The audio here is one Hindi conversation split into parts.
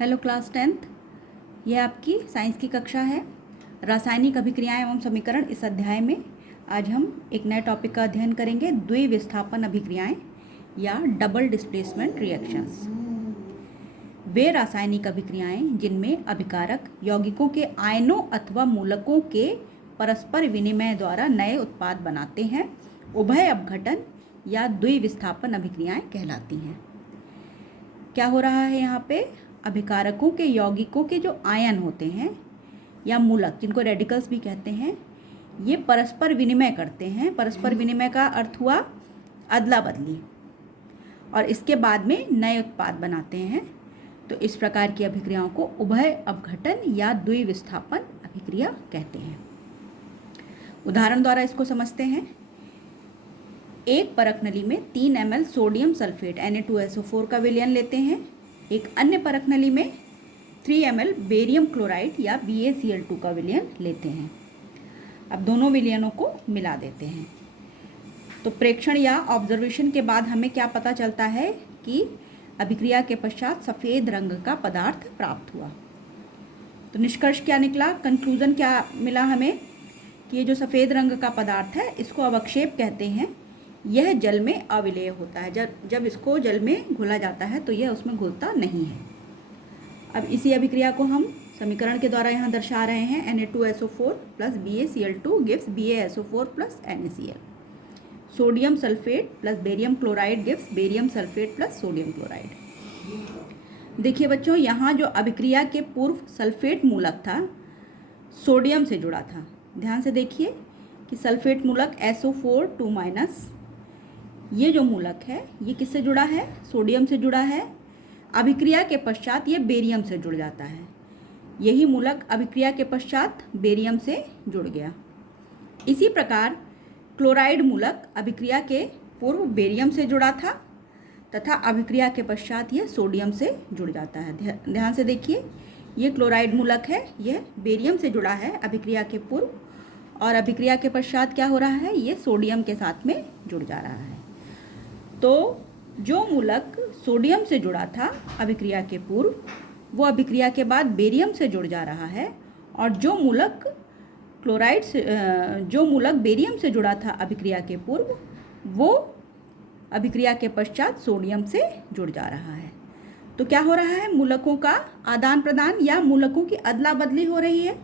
Hello class 10th। यह आपकी साइंस की कक्षा है। रासायनिक अभिक्रियाएं एवं समीकरण। इस अध्याय में आज हम एक नए टॉपिक का अध्ययन करेंगे, द्विविस्थापन अभिक्रियाएं या डबल डिस्प्लेसमेंट रिएक्शंस। वे रासायनिक अभिक्रियाएं जिनमें अभिकारक यौगिकों के आयनों अथवा मूलकों के परस्पर विनिमय द्वारा नए उत्पाद बनाते हैं, उभय अपघटन या द्विविस्थापन अभिक्रियाएं कहलाती हैं। क्या हो रहा है यहाँ पे? अभिकारकों के यौगिकों के जो आयन होते हैं या मूलक, जिनको रेडिकल्स भी कहते हैं, ये परस्पर विनिमय करते हैं। परस्पर विनिमय का अर्थ हुआ अदला बदली, और इसके बाद में नए उत्पाद बनाते हैं। तो इस प्रकार की अभिक्रियाओं को उभय अपघटन या द्विविस्थापन अभिक्रिया कहते हैं। उदाहरण द्वारा इसको समझते हैं। एक परख नली में 3 ml सोडियम सल्फेट Na2SO4 का विलयन लेते हैं। एक अन्य परख नली में 3 ml बेरियम क्लोराइड या BaCl2 का विलयन लेते हैं। अब दोनों विलयनों को मिला देते हैं। तो प्रेक्षण या ऑब्जर्वेशन के बाद हमें क्या पता चलता है कि अभिक्रिया के पश्चात सफ़ेद रंग का पदार्थ प्राप्त हुआ। तो निष्कर्ष क्या निकला, कंक्लूजन क्या मिला हमें कि ये जो सफ़ेद रंग का पदार्थ है इसको अवक्षेप कहते हैं। यह जल में अविलेय होता है। जब इसको जल में घोला जाता है तो यह उसमें घुलता नहीं है। अब इसी अभिक्रिया को हम समीकरण के द्वारा यहाँ दर्शा रहे हैं। Na2SO4 plus BaCl2 gives BaSO4 plus NaCl। Sodium sulphate plus barium chloride gives barium sulphate plus sodium chloride. देखिए बच्चों, यहाँ जो अभिक्रिया के पूर्व सल्फेट मूलक था सोडियम से जुड़ा था। ध्यान से देखिए कि सल्फेट मूलक SO4 ये जो मूलक है ये किससे जुड़ा है? सोडियम से जुड़ा है। अभिक्रिया के पश्चात ये बेरियम से जुड़ जाता है। यही मूलक अभिक्रिया के पश्चात बेरियम से जुड़ गया। इसी प्रकार क्लोराइड मूलक अभिक्रिया के पूर्व बेरियम से जुड़ा था तथा अभिक्रिया के पश्चात यह सोडियम से जुड़ जाता है। ध्यान से देखिए, ये क्लोराइड मूलक है, यह बेरियम से जुड़ा है अभिक्रिया के पूर्व, और अभिक्रिया के पश्चात क्या हो रहा है? ये सोडियम के साथ में जुड़ जा रहा है। तो जो मूलक सोडियम से जुड़ा था अभिक्रिया के पूर्व, वो अभिक्रिया के बाद बेरियम से जुड़ जा रहा है, और जो मूलक बेरियम से जुड़ा था अभिक्रिया के पूर्व, वो अभिक्रिया के पश्चात सोडियम से जुड़ जा रहा है। तो क्या हो रहा है? मूलकों का आदान प्रदान या मूलकों की अदला बदली हो रही है।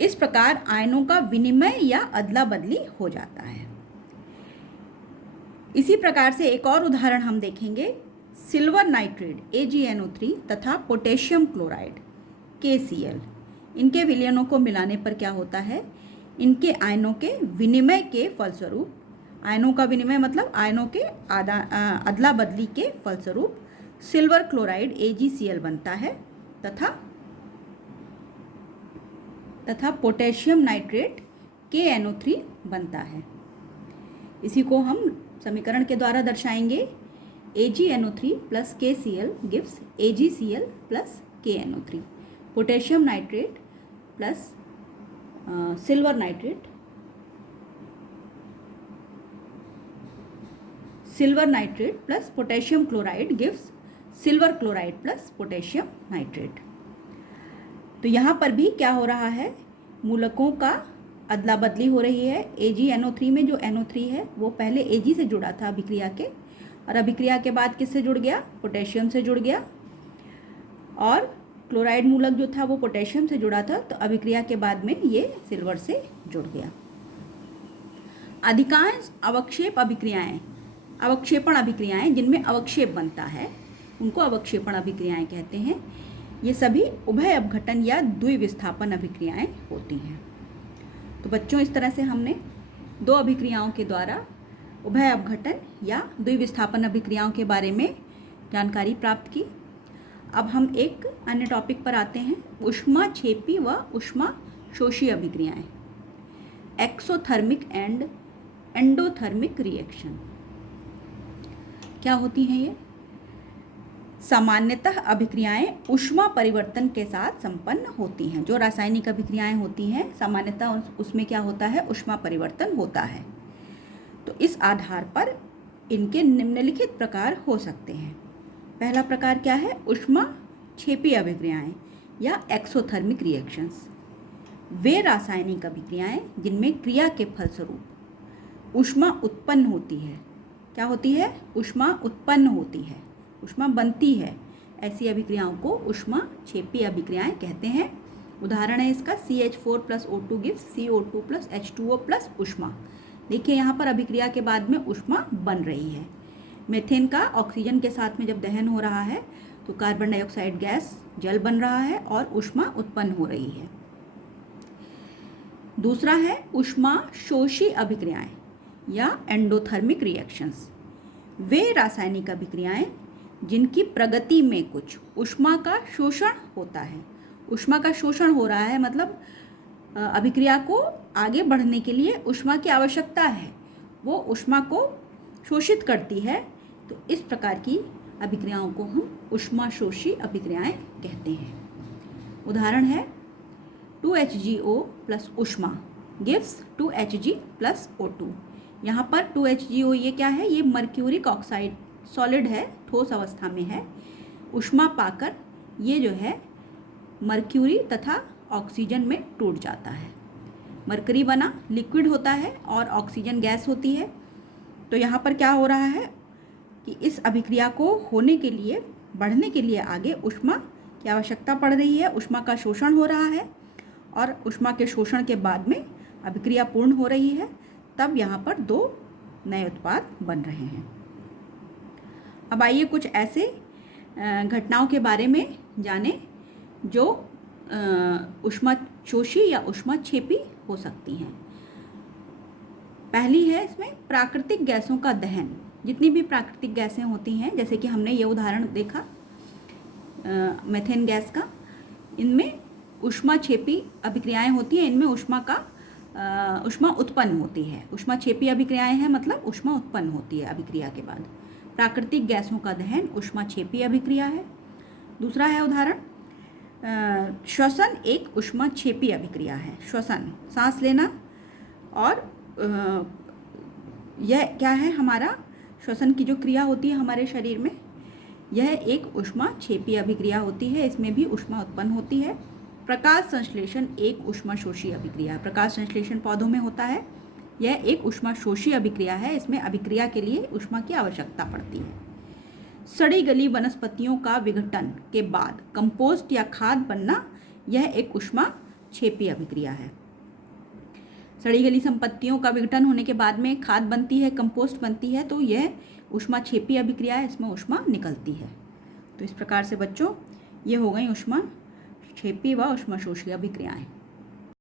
इस प्रकार आयनों का विनिमय या अदला बदली हो जाता है। इसी प्रकार से एक और उदाहरण हम देखेंगे। सिल्वर नाइट्रेट AgNO3 तथा पोटेशियम क्लोराइड KCl, इनके विलयनों को मिलाने पर क्या होता है? इनके आयनों के विनिमय के फलस्वरूप, आयनों का विनिमय मतलब आयनों के अदला बदली के फलस्वरूप सिल्वर क्लोराइड AgCl बनता है तथा पोटेशियम नाइट्रेट KNO3 बनता है। इसी को हम समीकरण के द्वारा दर्शाएंगे। AgNO3 plus KCl gives AgCl plus KNO3। Potassium nitrate plus silver nitrate plus potassium chloride gives silver chloride plus potassium nitrate. तो यहाँ पर भी क्या हो रहा है? मूलकों का अदला बदली हो रही है। AgNO3 में जो NO3 है वो पहले Ag से जुड़ा था अभिक्रिया के, और अभिक्रिया के बाद किससे जुड़ गया? पोटेशियम से जुड़ गया। और क्लोराइड मूलक जो था वो पोटेशियम से जुड़ा था, तो अभिक्रिया के बाद में ये सिल्वर से जुड़ गया। अधिकांश अवक्षेपण अभिक्रियाएं जिनमें अवक्षेप बनता है उनको अवक्षेपण अभिक्रियाएं कहते हैं। ये सभी उभय अपघटन या द्विविस्थापन अभिक्रियाएं होती हैं। तो बच्चों, इस तरह से हमने 2 अभिक्रियाओं के द्वारा उभय अपघटन या द्विविस्थापन अभिक्रियाओं के बारे में जानकारी प्राप्त की। अब हम एक अन्य टॉपिक पर आते हैं, ऊष्माक्षेपी व ऊष्माशोषी अभिक्रियाएं, एक्सोथर्मिक एंड एंडोथर्मिक रिएक्शन। क्या होती हैं ये? सामान्यतः अभिक्रियाएं ऊष्मा परिवर्तन के साथ संपन्न होती हैं। जो रासायनिक अभिक्रियाएं होती हैं सामान्यतः उसमें क्या होता है? ऊष्मा परिवर्तन होता है। तो इस आधार पर इनके निम्नलिखित प्रकार हो सकते हैं। पहला प्रकार क्या है? ऊष्मा क्षेपी अभिक्रियाएं या एक्सोथर्मिक रिएक्शंस। वे रासायनिक अभिक्रियाएं जिनमें क्रिया के फलस्वरूप ऊष्मा उत्पन्न होती है। क्या होती है? ऊष्मा उत्पन्न होती है, ऊष्मा बनती है। ऐसी अभिक्रियाओं को ऊष्मा क्षेपी अभिक्रियाएं कहते हैं। उदाहरण है इसका CH4+O2 गिव्स CO2+H2O+ ऊष्मा। देखिए यहाँ पर अभिक्रिया के बाद में ऊष्मा बन रही है। मीथेन का ऑक्सीजन के साथ में जब दहन हो रहा है तो कार्बन डाइऑक्साइड गैस जल बन रहा है और ऊष्मा उत्पन्न हो रही है। दूसरा है ऊष्मा शोषी अभिक्रियाएं या एंडोथर्मिक रिएक्शंस। वे रासायनिक अभिक्रियाएं जिनकी प्रगति में कुछ ऊष्मा का शोषण होता है। ऊष्मा का शोषण हो रहा है मतलब अभिक्रिया को आगे बढ़ने के लिए ऊष्मा की आवश्यकता है, वो ऊष्मा को शोषित करती है। तो इस प्रकार की अभिक्रियाओं को हम ऊष्मा शोषी अभिक्रियाएं कहते हैं। उदाहरण है 2HgO प्लस ऊष्मा गिव्स 2Hg+O2। यहाँ पर 2HgO ये क्या है? ये मर्क्यूरिक ऑक्साइड सॉलिड है, ठोस अवस्था में है। ऊष्मा पाकर ये जो है मर्क्यूरी तथा ऑक्सीजन में टूट जाता है। मरकरी बना लिक्विड होता है और ऑक्सीजन गैस होती है। तो यहाँ पर क्या हो रहा है कि इस अभिक्रिया को होने के लिए, बढ़ने के लिए आगे ऊष्मा की आवश्यकता पड़ रही है। ऊष्मा का शोषण हो रहा है और ऊष्मा के शोषण के बाद में अभिक्रिया पूर्ण हो रही है। तब यहाँ पर दो नए उत्पाद बन रहे हैं। अब आइए कुछ ऐसे घटनाओं के बारे में जानें जो ऊष्मा शोषी या ऊष्मा क्षेपी हो सकती हैं। पहली है इसमें प्राकृतिक गैसों का दहन। जितनी भी प्राकृतिक गैसें होती हैं, जैसे कि हमने ये उदाहरण देखा मीथेन गैस का, इनमें ऊष्मा क्षेपी अभिक्रियाएं होती हैं। इनमें ऊष्मा उत्पन्न होती है। ऊष्मा क्षेपी अभिक्रियाएं हैं मतलब ऊष्मा उत्पन्न होती है अभिक्रिया के बाद। प्राकृतिक गैसों का दहन ऊष्मा क्षेपी अभिक्रिया है। दूसरा है उदाहरण श्वसन एक ऊष्मा क्षेपी अभिक्रिया है। श्वसन सांस लेना, और यह क्या है? हमारा श्वसन की जो क्रिया होती है हमारे शरीर में, यह एक ऊष्मा क्षेपी अभिक्रिया होती है। इसमें भी ऊष्मा उत्पन्न होती है। प्रकाश संश्लेषण एक ऊष्मा शोषी अभिक्रिया। प्रकाश संश्लेषण पौधों में होता है। यह एक ऊष्मा शोषी अभिक्रिया है। इसमें अभिक्रिया के लिए ऊष्मा की आवश्यकता पड़ती है। सड़ी गली वनस्पतियों का विघटन के बाद कंपोस्ट या खाद बनना, यह एक ऊष्मा क्षेपी अभिक्रिया है। सड़ी गली संपत्तियों का विघटन होने के बाद में खाद बनती है, कंपोस्ट बनती है, तो यह ऊष्मा क्षेपी अभिक्रिया है। इसमें ऊष्मा निकलती है। तो इस प्रकार से बच्चों ये हो गई ऊष्मा क्षेपी व ऊष्मा शोषी अभिक्रियाएं।